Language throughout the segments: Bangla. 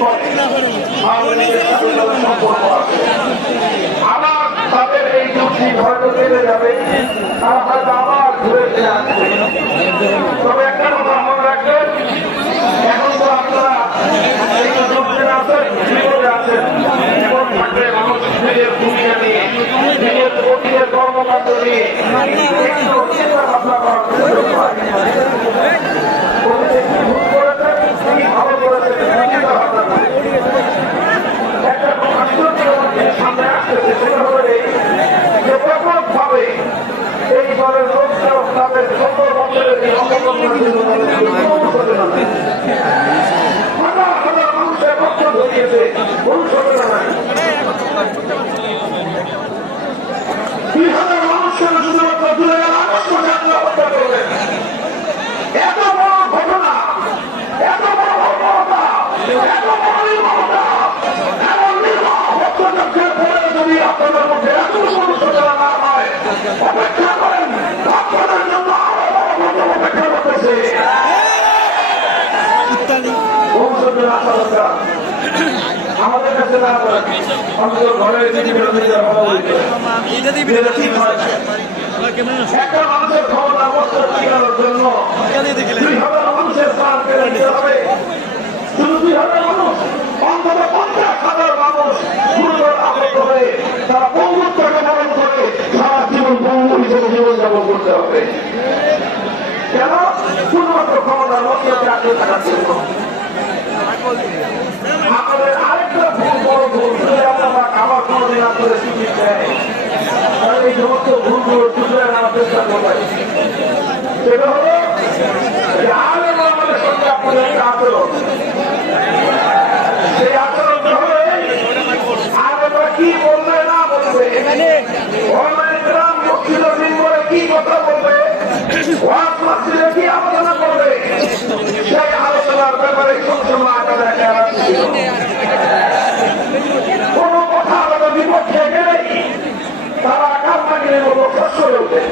করে তাদের এই হয়তো কেটে যাবে, তারা হয়তো আবার ঘুরে ফিরে আসবে। তবে একটা কথা মনে এখন তো আপনারা আছেন বিপদে আছেন এখন থাকলে মানুষ কর্মকাণ্ড নিয়ে এত বড় ঘটনা এত বড় বর্বরতা এত বড় মধ্যে এত বড় ঘটনা। কাছে না অন্তত ঘরের দিকে বিরোধী বলতে এটা ঠিক হয় একটা মানুষের ক্ষমতা করতে হবে কেন শুধুমাত্র ক্ষমতার মধ্যে আটকে থাকার জন্য আমাদের আরেকটা ভুল বড় ভুল যদি আপনারা আবার কোনোদিন আপনাদের সুযোগ দেয় তাহলে এই সমস্ত ভুলগুলো শুধরে নেওয়ার চেষ্টা করবেন সেটা হলো আমাদের সঙ্গে আপনাদের একটা আচরণ সেই আচরণটা হলো এই, আলেমরা কি বলবে না বলবে অনলাইন গ্রাম মসজিদ করে কি কথা বলবে ওয়াজ মসজিদে কি আলোচনা করবে সেই আলোচনার ব্যাপারে সবসময় আপনাদের একটা এলাকা ছিল কোন কথা আমাদের বিপক্ষে গেলেই তারা আকার লাগিয়ে মতো শস্য ওঠে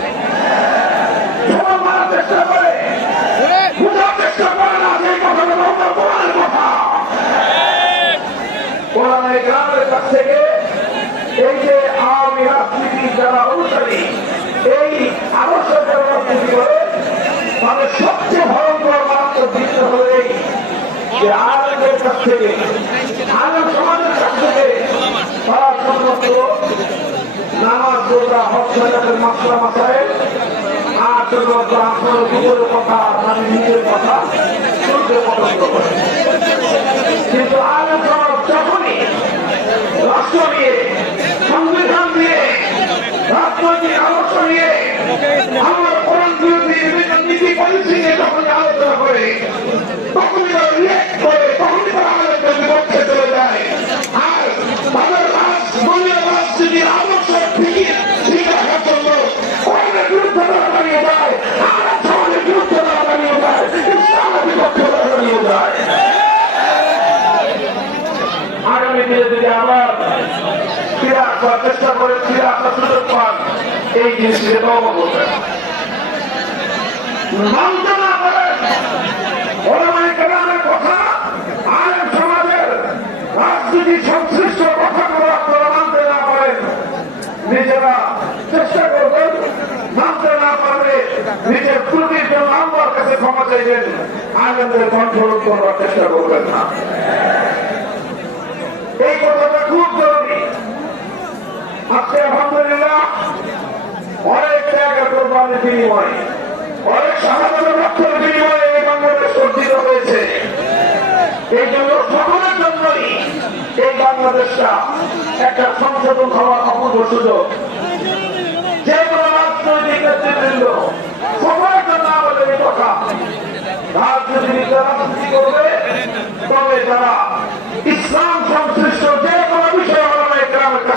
সবার মারার চেষ্টা করে বোঝার চেষ্টা করে না যে কথাটা আমরা কোরআনের কথা কোরআনের গ্রামের কাছ থেকে এই যে আওয়ামী রাজনীতি যারা অনুসারী, এই আদর্শের যারা রাজনীতি করে, তাদের সবচেয়ে ভয়ঙ্কর মারাত্মক দিকটা হলো এই যে আলেমের কাছ থেকে আলেম সমাজের কাছ থেকে তারা শুধুমাত্র নামাজ, রোজা জাকাতের মাসলা মাসায় আর শুধুমাত্র আপনার কথা নিজের কথা শুনতে পছন্দ কিন্তু আলেম রাষ্ট্র নিয়ে সংবিধান নিয়ে রাজনৈতিক আদর্শ নিয়ে আমার ফিরে চেষ্টা করে ফিরে আসার সুযোগ পান। এই করবেন মানতে না পারেন কথা আপনারা নিজেরা চেষ্টা করবেন, মানতে না পারলে নিজের ত্রুটির জন্য আমার কাছে ক্ষমা চাইবেন। আলেমদের কন্ট্রোল করবার চেষ্টা করবেন না। এই জরুরি আজকে আলহামদুলিল্লাহ অনেক ত্যাগের কোরবানির বিনিময়ে, অনেক সাধারণ রক্তের বিনিময়ে এই বাংলাদেশ অর্জিত হয়েছে। এই জন্য সকলের জন্যই এই বাংলাদেশটা একটা সংশোধন হওয়ার অপূর্ব সুযোগ। যে কোনো রাজনৈতিক নেতৃবৃন্দ সকলের জন্য আমাদের এই কথা। রাজনীতিবিদরা রাজনীতি করবে? তবে তারা ইসলাম সংশ্লিষ্ট যে কোনো বিষয় আমরা গ্রামের কাছ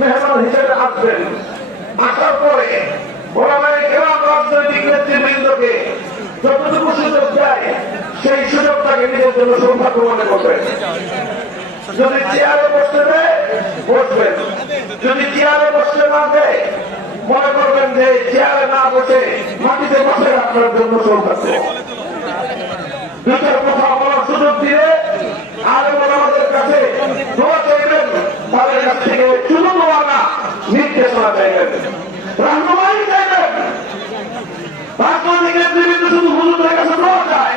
মেহমান হিসেবে আসবেন। আসার পরে রাজনৈতিক নেতৃবৃন্দকে যতটুকু সুযোগ দেয়, সেই সুযোগটাকে নিজের জন্য সৌভাগ্য মনে করবেন। যদি চেয়ারে বসতে দেয়, বসবেন। যদি চেয়ারে বসতে না দেয়, মনে করবেন যে চেয়ারে না বসে মাটিতে বসে আপনার জন্য সৌভাগ্য। দুটার কথা বলার সুযোগ দিয়ে আর আমাদের কাছে চাইবেন তাদের কাছ থেকে শুধু দোয়া না নির্দেশনা চাইবেন রাহনুমাই চাইবেন রাজনৈতিক নেতৃবৃন্দ শুধু হুজুরের কাছে দোয়া চায়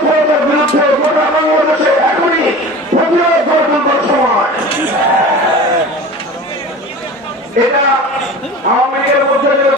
এটা আওয়ামী লীগের মধ্যে